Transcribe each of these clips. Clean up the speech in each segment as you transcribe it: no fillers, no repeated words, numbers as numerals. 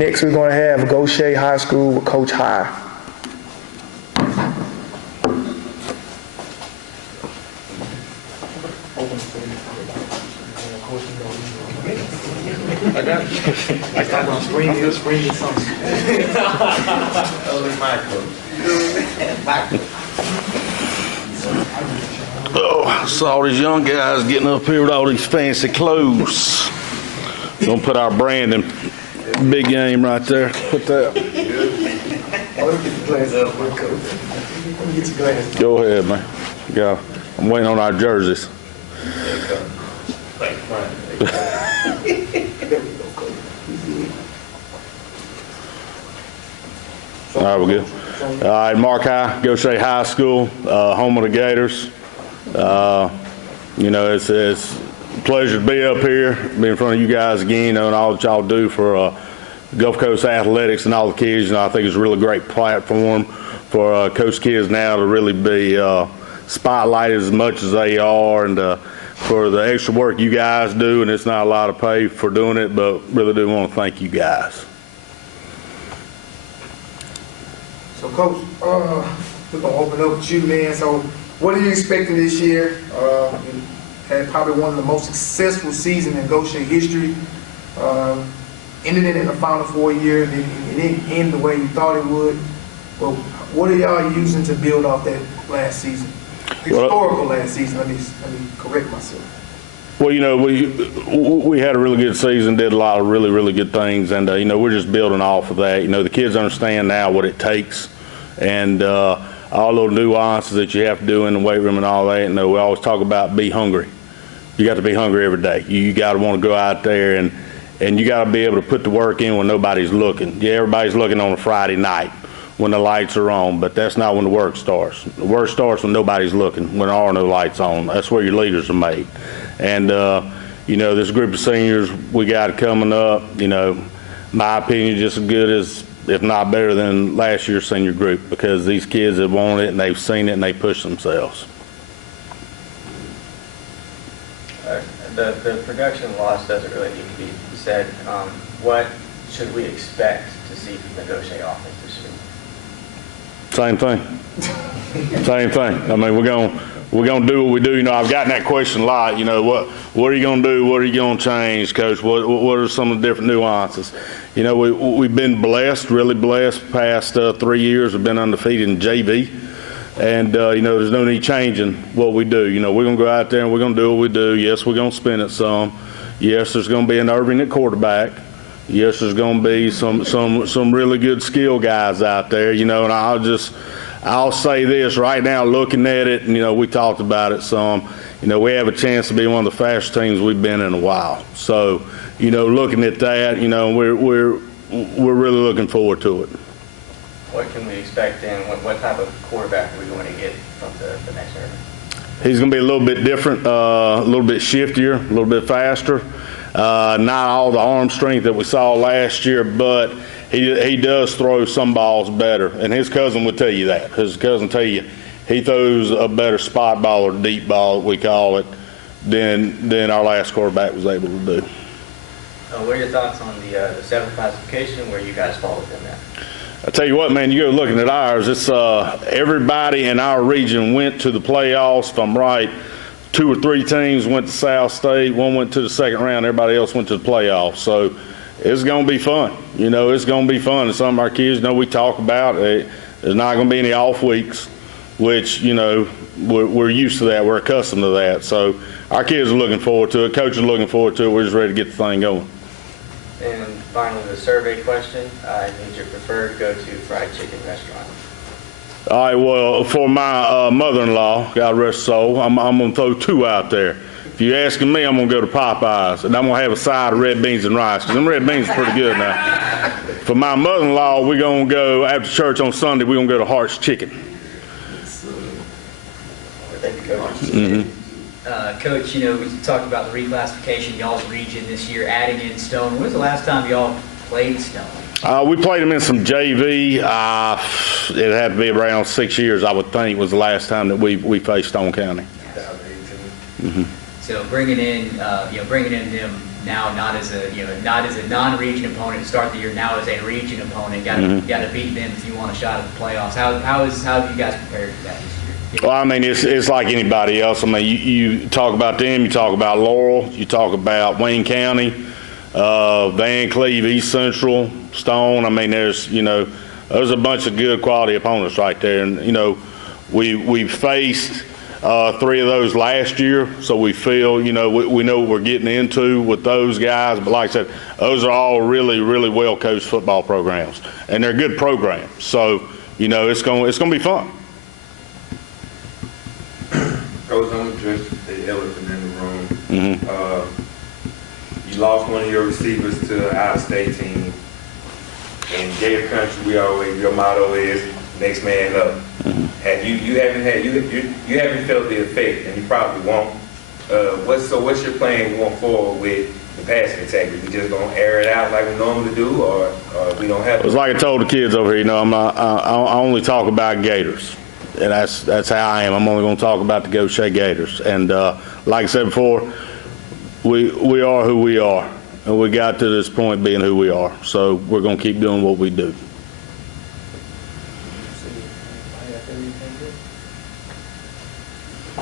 Next, we're going to have Gautier High School with Coach High. I got you. I got on screen something. That was my coach. Oh, I saw these young guys getting up here with all these fancy clothes. Gonna put our brand in big game right there. Put that. Go ahead, man. Go. I'm waiting on our jerseys. All right, we're good. All right, Mark High, Gautier High School, home of the Gators. You know, it's a pleasure to be up here, be in front of you guys again, you know, and all that y'all do for Gulf Coast athletics and all the kids. You know, I think it's a really great platform for Coast kids now to really be spotlighted as much as they are, and for the extra work you guys do, and it's not a lot of pay for doing it, but really do want to thank you guys. So, Coach, we're going to open up with you, man. So, what are you expecting this year? You had probably one of the most successful seasons in Gautier history. Ended it in the Final Four year. It didn't end the way you thought it would. But what are y'all using to build off that last season? Historical last season. Let me correct myself. Well, you know, we had a really good season, did a lot of really, really good things, and, you know, we're just building off of that. You know, the kids understand now what it takes, and all those nuances that you have to do in the weight room and all that. You know, we always talk about be hungry. You got to be hungry every day. You got to want to go out there, and you got to be able to put the work in when nobody's looking. Yeah, everybody's looking on a Friday night when the lights are on, but that's not when the work starts. The work starts when nobody's looking, when there are no lights on. That's where your leaders are made. And, you know, this group of seniors we got coming up, you know, my opinion, just as good as, if not better than last year's senior group, because these kids have wanted it and they've seen it and they push themselves. The production loss doesn't really need to be said. What should we expect to see from the Gautier offense this year? Same thing. Same thing. I mean, we're gonna do what we do. You know, I've gotten that question a lot. You know, what are you gonna do? What are you gonna change, Coach? What are some of the different nuances? You know, we've been blessed, really blessed. Past 3 years, we've been undefeated in JV, and you know, there's no need changing what we do. You know, we're gonna go out there and we're gonna do what we do. Yes, we're gonna spin it some. Yes, there's gonna be an Irving at quarterback. Yes, there's going to be some really good skill guys out there, you know, and I'll say this right now, looking at it, and, you know, we talked about it some, you know, we have a chance to be one of the fastest teams we've been in a while. So, you know, looking at that, you know, we're really looking forward to it. What can we expect, and what type of quarterback are we going to get from the next Irving? He's going to be a little bit different, a little bit shiftier, a little bit faster. Not all the arm strength that we saw last year, but he does throw some balls better, and his cousin would tell you that. His cousin tell you he throws a better spot ball or deep ball, we call it, than our last quarterback was able to do. What are your thoughts on the 7th classification, where you guys fall within that? I tell you what, man, you go looking at ours, it's everybody in our region went to the playoffs, if I'm right. 2 or 3 teams went to South State, one went to the second round, everybody else went to the playoffs. So it's going to be fun. You know, it's going to be fun. And some of our kids know we talk about it. There's not going to be any off weeks, which, you know, we're used to that. We're accustomed to that. So our kids are looking forward to it. Coaches are looking forward to it. We're just ready to get the thing going. And finally, the survey question. I need your preferred go-to fried chicken restaurant. All right, well, for my mother-in-law, God rest her soul, I'm going to throw 2 out there. If you're asking me, I'm going to go to Popeyes, and I'm going to have a side of red beans and rice, because them red beans are pretty good now. For my mother-in-law, we're going to go, after church on Sunday, we're going to go to Hart's Chicken. Thank you, Coach. Mm-hmm. Coach, you know, we talked about the reclassification, y'all's region this year, adding in Stone. When was the last time y'all played Stone? We played them in some JV. It had to be around 6 years, I would think, was the last time that we faced Stone County. Mm-hmm. So bringing in them now not as a non-region opponent to start the year, now as a region opponent. Got to beat them if you want a shot at the playoffs. How have you guys prepared for that this year? Well, I mean, it's like anybody else. I mean, you talk about them, you talk about Laurel, you talk about Wayne County, Van Cleve, East Central, Stone. I mean, there's a bunch of good quality opponents right there, and we faced 3 of those last year, so we feel we know what we're getting into with those guys. But like I said, those are all really, really well coached football programs, and they're good programs. So it's gonna be fun. Coach, I'm address the elephant in the room. You lost one of your receivers to an out-of-state team. In Gator country, your motto is next man up. And you haven't felt the effect, and you probably won't. What's your plan going forward with the passing attack? We just gonna air it out like we normally do, or we don't have? It's like I told the kids over here. I only talk about Gators. And that's how I am. I'm only going to talk about the Gautier Gators. And like I said before, we are who we are, and we got to this point being who we are. So we're going to keep doing what we do.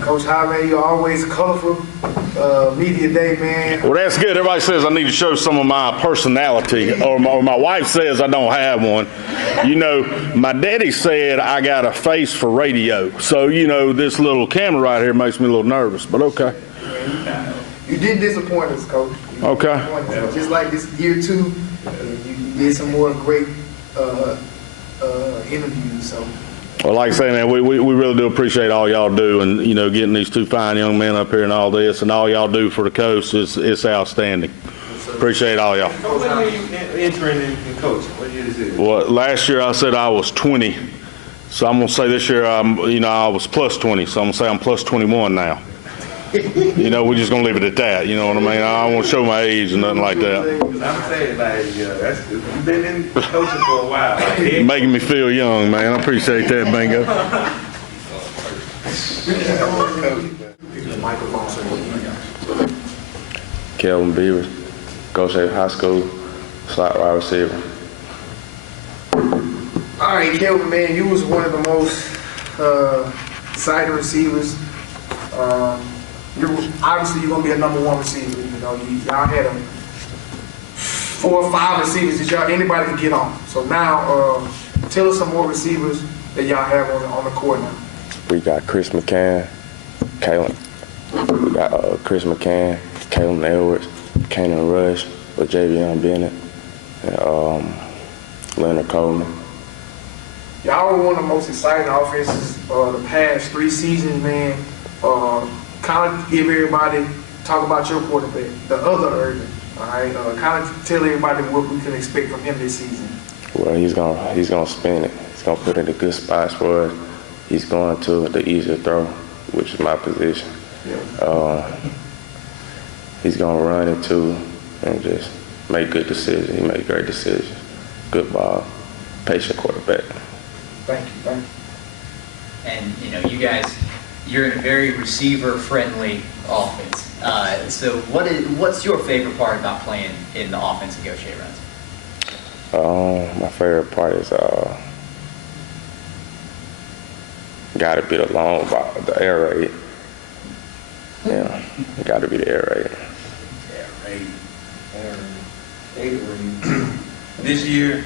Coach High, man, you're always a colorful media day, man. Well, that's good. Everybody says I need to show some of my personality, or my wife says I don't have one. My daddy said I got a face for radio. So, this little camera right here makes me a little nervous, but okay. You did disappoint us, Coach. Okay. Just like this year, too, you did some more great interviews, so. Well, like I say, man, we really do appreciate all y'all do, and getting these 2 fine young men up here and all this, and all y'all do for the coast is outstanding. Appreciate all y'all. When are you entering in coaching? What year is it? Well, last year I said I was 20, so I'm gonna say this year I was plus 20, so I'm gonna say I'm plus 21 now. We're just gonna leave it at that. You know what I mean? I don't want to show my age or nothing like that. I'm saying, you've been in coaching for a while. Making me feel young, man. I appreciate that, Bingo. Kelvin, Beavers, Gautier High School, slot wide receiver. All right, Kelvin, man, you was one of the most exciting receivers. Obviously, you're gonna be a #1 receiver. Y'all had 4 or 5 receivers that anybody could get on. So now, tell us some more receivers that y'all have on the court now. We got Chris McCann, Kalen. We got Chris McCann, Kalen Edwards, Kanan Rush, with Javion Bennett, and Leonard Coleman. Y'all were one of the most exciting offenses the past 3 seasons, man. Kind of give everybody, talk about your quarterback, the other Urban. All right, kind of tell everybody what we can expect from him this season. Well, he's gonna spin it. He's gonna put it in good spots for us. He's going to the easier throw, which is my position. Yeah. He's gonna run it too, and just make good decisions. He make great decisions. Good ball, patient quarterback. Thank you. And you guys, you're in a very receiver-friendly offense. So what's your favorite part about playing in the offense that Gautier runs? My favorite part is got to be the long ball, the air raid. Yeah, got to be the air raid. This year,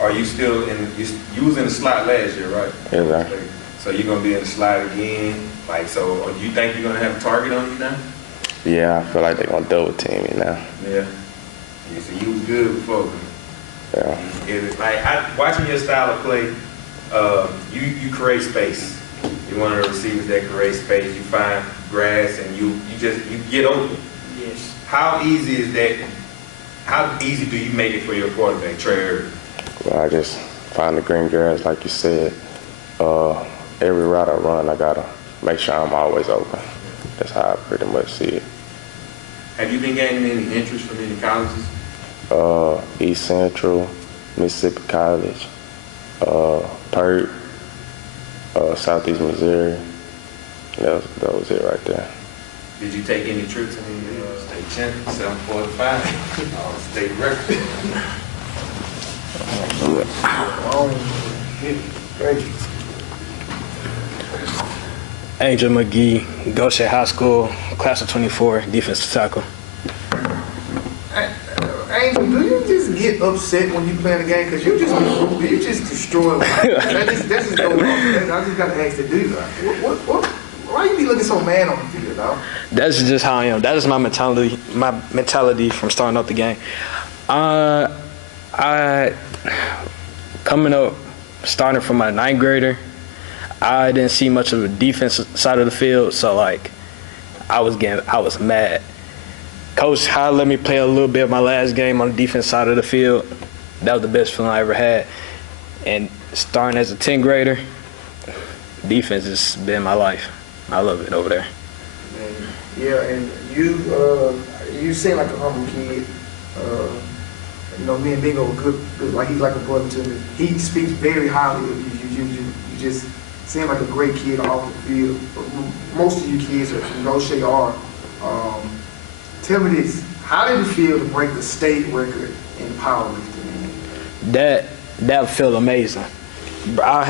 are you still you was in the slot last year, right? Exactly. So you're gonna be in the slot again. So do you think you're gonna have a target on you now? Yeah, I feel like they're gonna double team me now. Yeah. So you was good before. Yeah. Watching your style of play, you create space. You're one of the receivers that create space. You find grass and you get open. Yes. How easy is that? How easy do you make it for your quarterback, Trey Irvin? Well, I just find the green grass, like you said. Every route I run, I gotta make sure I'm always open. That's how I pretty much see it. Have you been gaining any interest from any colleges? East Central, Mississippi College, Pert, Southeast Missouri. That was it right there. Did you take any trips in the state champion, 745, state record? Great. Angel McGee, Gautier High School, class of 24, defensive tackle. Angel, do you just get upset when you play in the game? Because you just destroy. That's just going on. I just got to ask that dude. Why you be looking so mad on the field, dog? That's just how I am. That is my mentality. My mentality from starting up the game. I coming up, starting from my 9th grader, I didn't see much of the defense side of the field, so like I was mad. Coach High let me play a little bit of my last game on the defense side of the field. That was the best feeling I ever had. And starting as a 10th grader, defense has been my life. I love it over there. Yeah, and you seem like a humble kid. You know, me and Bingo are good, like he's like a brother to me. He speaks very highly of you. You just seem like a great kid off the field. Most of you kids are from Gautier are. Tell me this: how did it feel to break the state record in powerlifting? That felt amazing. I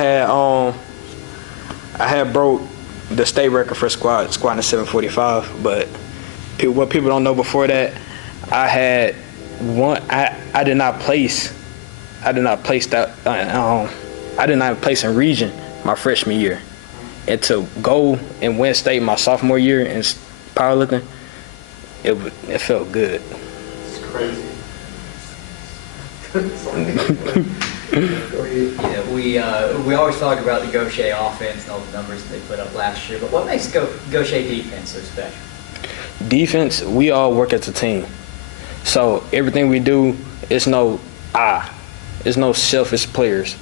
had broke the state record for squatting 745, but what people don't know before that, I did not place in region my freshman year, and to go and win state my sophomore year in powerlifting, it felt good. It's crazy. Yeah, we always talk about the Gautier offense and all the numbers that they put up last year, but what makes Gautier defense so special? Defense, we all work as a team. So everything we do, it's no selfish players.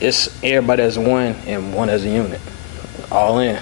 It's everybody as one and one as a unit, all in.